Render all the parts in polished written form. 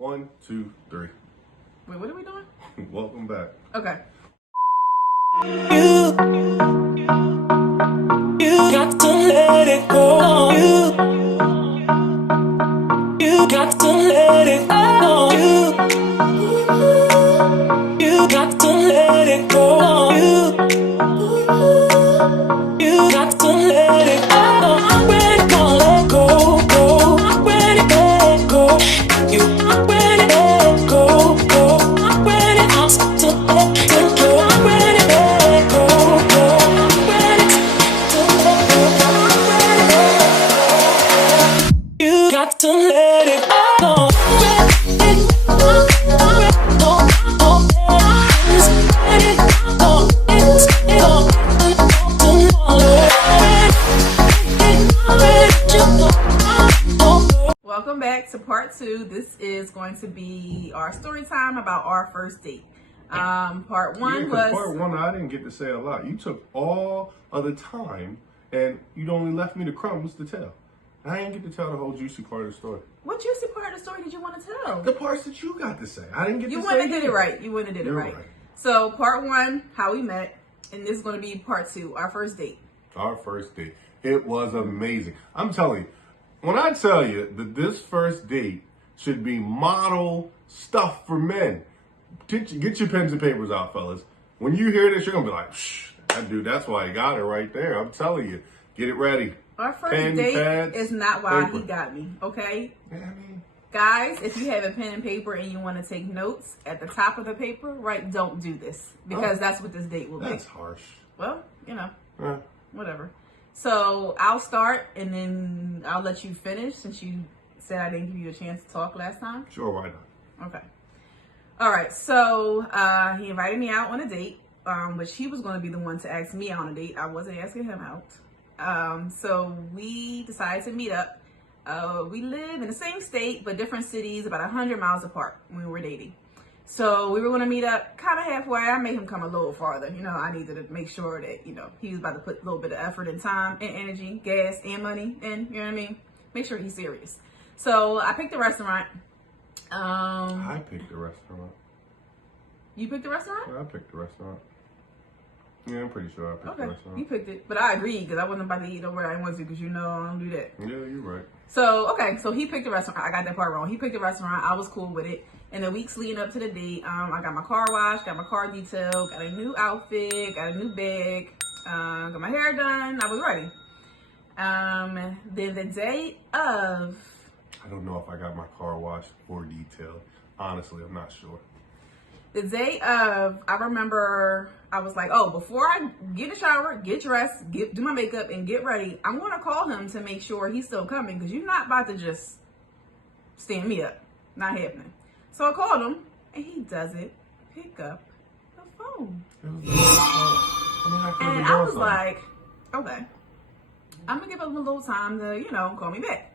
1, 2, 3. Wait, what are we doing? Welcome back. Okay. You got to let it go. You got to let it go. You got to let it go. You got to let it go. I'm ready to let go, go. I'm ready to let go. You ready to let go, go. I'm ready to let go. I'm ready to let go, go. I'm ready to let go. You got to let it go. Welcome back to part 2. This is going to be our story time about our first date. Part 1 was... Part 1, I didn't get to say a lot. You took all of the time, and you only left me the crumbs to tell. I didn't get to tell the whole juicy part of the story. What juicy part of the story did you want to tell? The parts that you got to say. I didn't get You to say wouldn't have did it anything. right. You wouldn't have did it You're right. right. So part 1, how we met, and this is going to be part 2, our first date. Our first date. It was amazing. I'm telling you, when I tell you that this first date should be model stuff for men, get your pens and papers out, fellas. When you hear this, you're going to be like, shh, that dude, that's why he got it right there. I'm telling you, get it ready. Our first Pen, date pads, is not why paper. he got me, okay? Yeah, I mean, Guys, if you have a pen and paper and you want to take notes at the top of the paper, right, don't do this. Because that's what this date will be. that's harsh. Well, you know, Uh, whatever. So I'll start and then I'll let you finish since you said I didn't give you a chance to talk last time. sure, why not? Okay. All right. So he invited me out on a date, which he was going to be the one to ask me out on a date. I wasn't asking him out. So we decided to meet up. We live in the same state, but different cities, about 100 miles apart when we were dating. So we were going to meet up kind of halfway. I made him come a little farther. You know, I needed to make sure that, you know, he was about to put a little bit of effort and time and energy, gas and money in, you know what I mean? Make sure he's serious. So I picked a restaurant. I picked the restaurant. You picked the restaurant? Yeah, I picked the restaurant. Yeah, I'm pretty sure I picked the Okay, restaurant. you picked it. But I agreed because I wasn't about to eat over where I wanted to because you know I don't do that. Yeah, you're right. So, okay, so he picked the restaurant. I got that part wrong. He picked the restaurant. I was cool with it. In the weeks leading up to the date, I got my car washed, got my car detailed, got a new outfit, got a new bag, got my hair done. I was ready. Then the day of... I don't know if I got my car washed or detailed. Honestly, I'm not sure. The day of, I remember I was like, oh, before I get in the shower, get dressed, do my makeup, and get ready, I'm going to call him to make sure he's still coming because you're not about to just stand me up. Not happening. So I called him, and he doesn't pick up the phone. And I was like, okay, I'm going to give him a little time to, you know, call me back.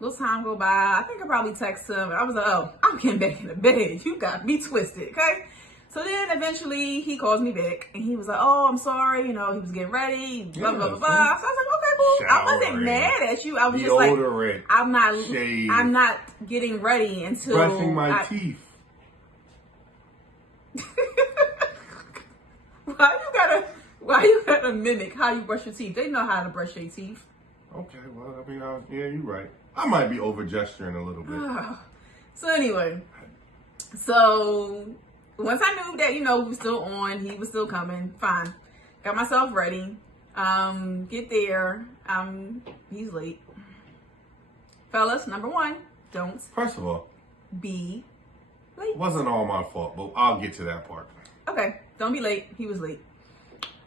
Little time go by. I think I probably texted him. I was like, oh, I'm getting back in the bed. You got me twisted, okay? So then eventually he calls me back and he was like, oh, I'm sorry. You know, he was getting ready, blah, blah, blah, blah. So I was like, okay, cool. I wasn't mad at you. I was just like, I'm not getting ready until brushing my teeth. Why you gotta mimic how you brush your teeth? They know how to brush their teeth. Okay, well, I mean, yeah, you're right. I might be over gesturing a little bit. So anyway, so once I knew that, you know, we were still on, he was still coming, fine. Got myself ready. Get there. He's late. Fellas, number 1, don't First of all, be late. it wasn't all my fault, but I'll get to that part. Okay, don't be late. He was late.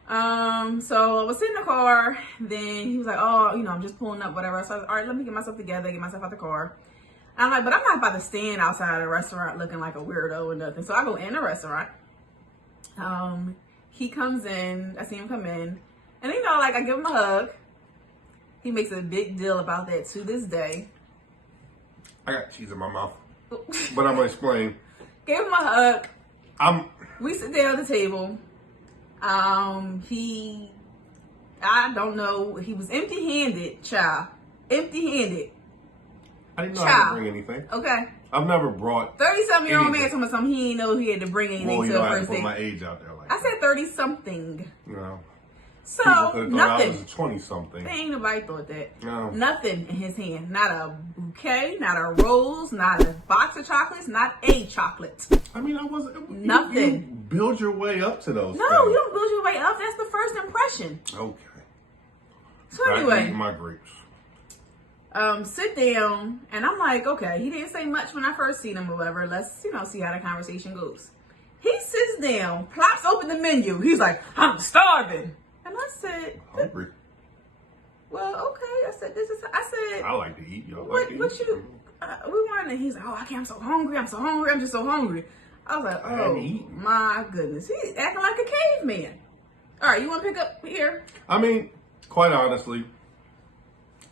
So I was sitting in the car, then he was like, oh, you know, I'm just pulling up, whatever. So I was, all right, let me get myself together, get myself out the car. And I'm like, but I'm not about to stand outside a restaurant looking like a weirdo or nothing. So I go in the restaurant. He comes in, I see him come in, and you know, like I give him a hug. He makes a big deal about that to this day. I got cheese in my mouth, but I'm gonna explain. Gave him a hug. We sit down at the table. I don't know, he was empty-handed, child. Empty-handed. I didn't know I had Child. to bring anything. Okay. I've never brought 30-something-year-old man anything. told me something he didn't know he had to bring anything Well, you to know, a I had to first put date. my age out there like I that. said 30-something. You know, So, people could have thought I nothing. was 20-something. Ain't nobody thought that. No. Nothing in his hand. Not a bouquet, not a rose, not a box of chocolates, not a chocolate. I mean, I wasn't. Nothing. You build your way up to those No, things. you don't build your way up. That's the first impression. Okay. So Back to anyway, eating my grapes. sit down, and I'm like, okay, he didn't say much when I first seen him or whatever. Let's, see how the conversation goes. He sits down, plops open the menu. He's like, I'm starving. And I said, Hungry. well, okay. I said, I like to eat. Y'all what like to what eat? you, we wanted, and he's like, oh, I'm so hungry. I'm just so hungry. I was like, I hadn't oh, eaten. my goodness. He's acting like a caveman. All right, you want to pick up here? I mean, quite honestly,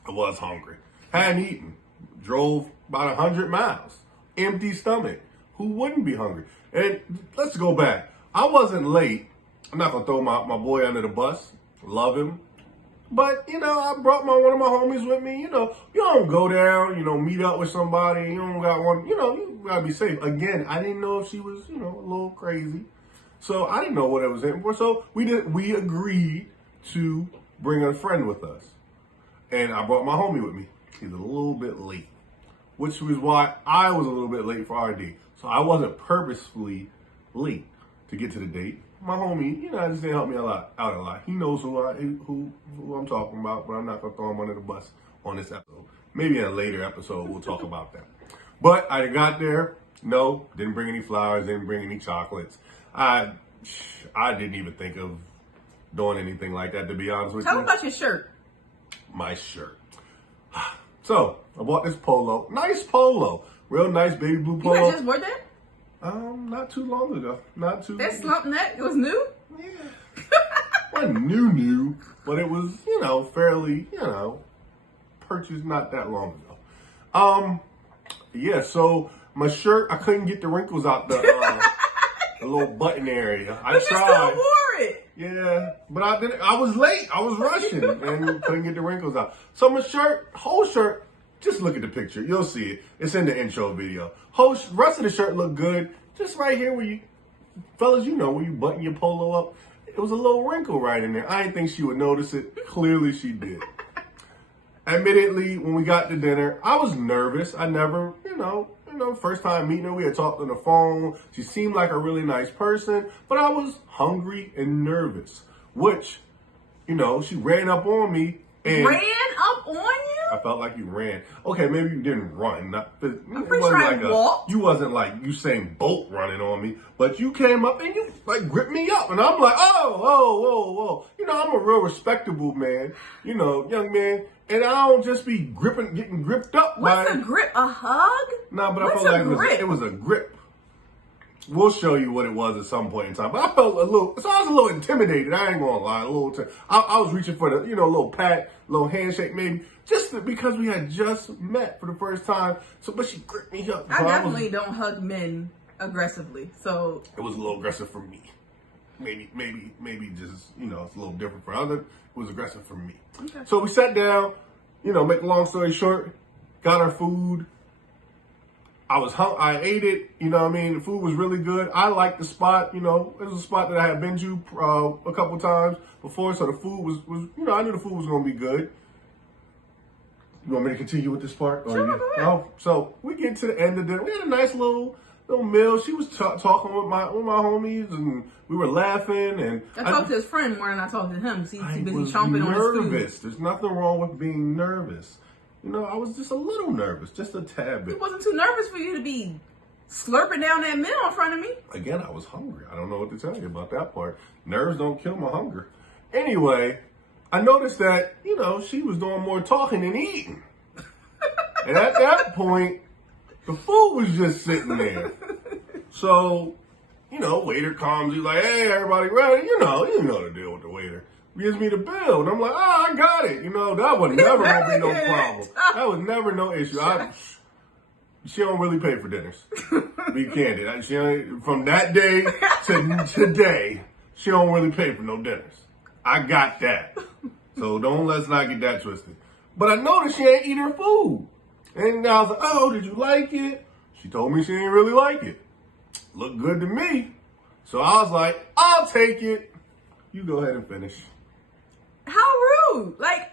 I was hungry. Hadn't eaten. Drove about 100 miles. Empty stomach. Who wouldn't be hungry? And let's go back. I wasn't late. I'm not going to throw my boy under the bus. Love him. But, I brought one of my homies with me. You don't go down, meet up with somebody. You don't got one, you got to be safe. Again, I didn't know if she was, a little crazy. So I didn't know what it was in for. So we agreed to bring a friend with us. And I brought my homie with me. He's a little bit late, which was why I was a little bit late for our date. So I wasn't purposefully late to get to the date. My homie, just didn't help me out a lot. He knows who I'm talking about, but I'm not gonna throw him under the bus on this episode. Maybe in a later episode we'll talk about that. But I got there. No, didn't bring any flowers. Didn't bring any chocolates. I didn't even think of doing anything like that, to be honest with Tell you. him about your shirt. My shirt. So I bought this polo. Nice polo. Real nice baby blue You polo. had just wore that? Not too long ago. Not too. That slump neck, it was new? Yeah. Wasn't new, but it was, fairly, purchased not that long ago. Yeah, so my shirt, I couldn't get the wrinkles out the little button area. I But you tried. still wore it. Yeah, but I was late. I was rushing and couldn't get the wrinkles out. So my whole shirt, just look at the picture. You'll see it. It's in the intro video. Rest of the shirt looked good. Just right here where fellas, where you button your polo up, it was a little wrinkle right in there. I didn't think she would notice it. Clearly she did. Admittedly, when we got to dinner, I was nervous. I never, first time meeting her, we had talked on the phone. She seemed like a really nice person, but I was hungry and nervous, which, she ran up on me and Ran up on you? I felt like you ran. Okay, maybe you didn't run. I'm pretty sure I walked. You wasn't like Usain Bolt running on me, but you came up and you gripped me up, and I'm like, whoa. I'm a real respectable man, young man, and I don't just be getting gripped up. What's a grip? A hug? Nah, but I What's felt like a grip? it was a grip. We'll show you what it was at some point in time. But I felt I was a little intimidated. I ain't gonna lie, I was reaching for the, little pat, little handshake, maybe just because we had just met for the first time. So, but she gripped me up. I So definitely don't hug men aggressively. So it was a little aggressive for me. Maybe just, it's a little different for others. It was aggressive for me. Okay. So we sat down, make a long story short, got our food. I ate it, the food was really good. I liked the spot, it was a spot that I had been to a couple times before, so the food was I knew the food was going to be good. You want me to continue with this part? Sure, go ahead. So we get to the end of dinner. We had a nice little meal. She was talking with my homies, and we were laughing. And I talked to his friend more than I talked to him. See, I he's busy was chomping on his food. nervous. There's nothing wrong with being nervous. I was just a little nervous, just a tad He bit. wasn't too nervous for you to be slurping down that meal in front of me. Again, I was hungry. I don't know what to tell you about that part. Nerves don't kill my hunger. Anyway, I noticed that, she was doing more talking than eating. And at that point, the food was just sitting there. So, waiter comes. He's like, hey, everybody ready? You know the deal with the waiter. Gives me the bill. And I'm like, I got it. That was never going to be no problem. That was never no issue. She don't really pay for dinners. Be candid. From that day to today, she don't really pay for no dinners. I got that. So let's not get that twisted. But I noticed she ain't eat her food. And I was like, oh, did you like it? She told me she didn't really like it. Looked good to me. So I was like, I'll take it. You go ahead and finish. How rude. Like,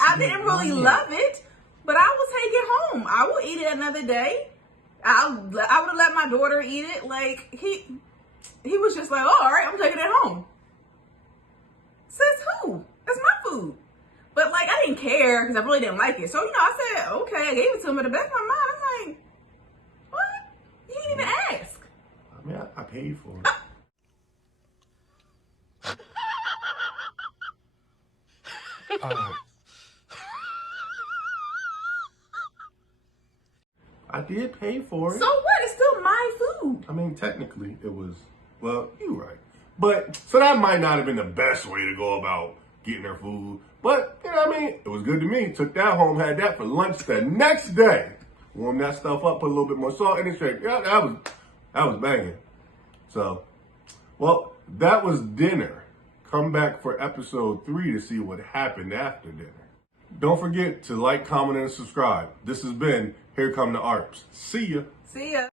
I didn't really love it, but I will take it home. I will eat it another day. I would have let my daughter eat it. Like, he was just like, oh, all right, I'm taking it home. Says who? That's my food. But, like, I didn't care because I really didn't like it. So, I said, okay, I gave it to him. But the best of my mind, I'm like, what? You didn't even ask. I mean, I paid for it. I did pay for it. So what? It's still my food. I mean, technically, it was, well, you're right. But, so that might not have been the best way to go about getting her food. But, you know what I mean? It was good to me. Took that home, had that for lunch the next day. Warmed that stuff up, put a little bit more salt in it. Straight. Yeah, that was banging. So, well, that was dinner. Come back for episode 3 to see what happened after dinner. Don't forget to like, comment, and subscribe. This has been Here Come the Arps. See ya. See ya.